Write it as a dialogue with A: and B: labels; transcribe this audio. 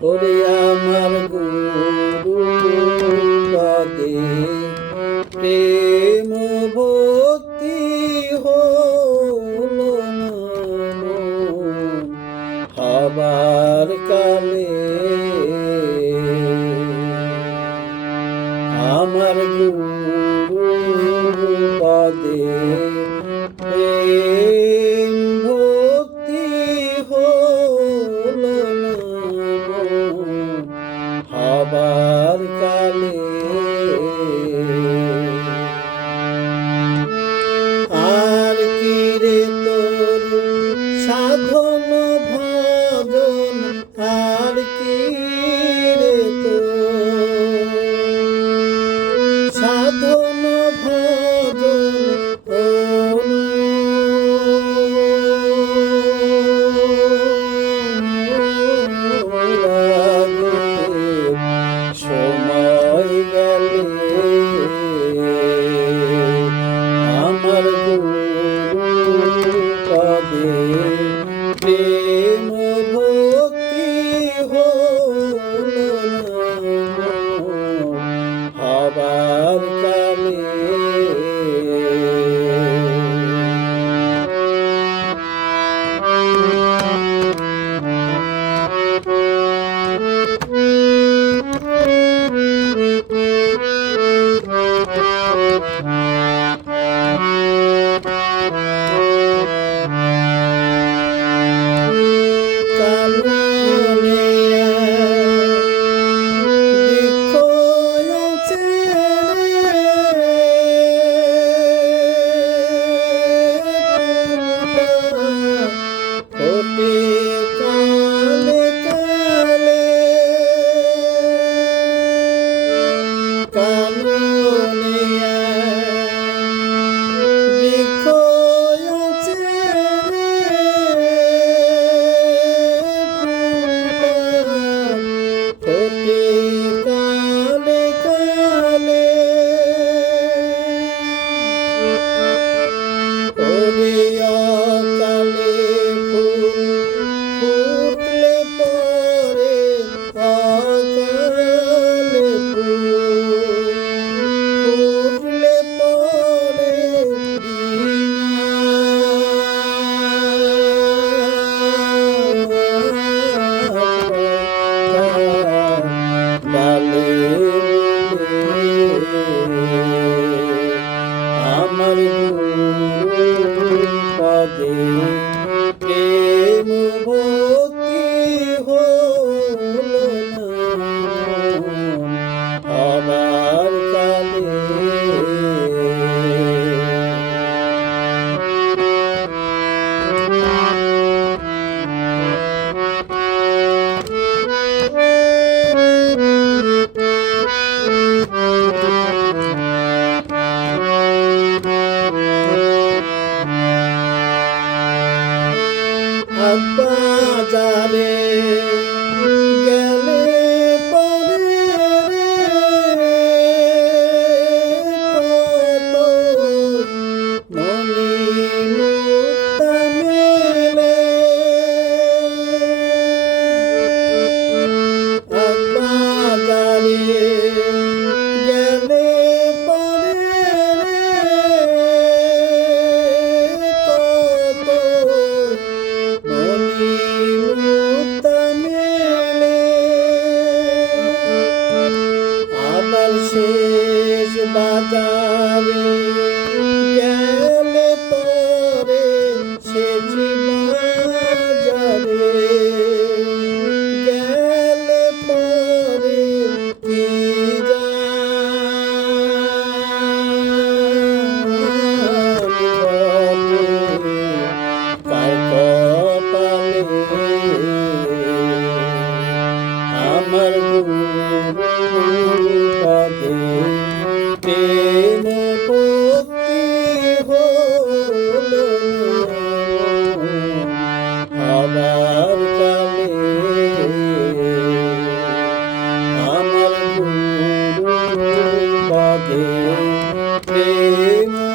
A: ওরে আমার গুরু পদে প্রেম ভক্তি হলো হবার কালে আত্মা যাবে Amen.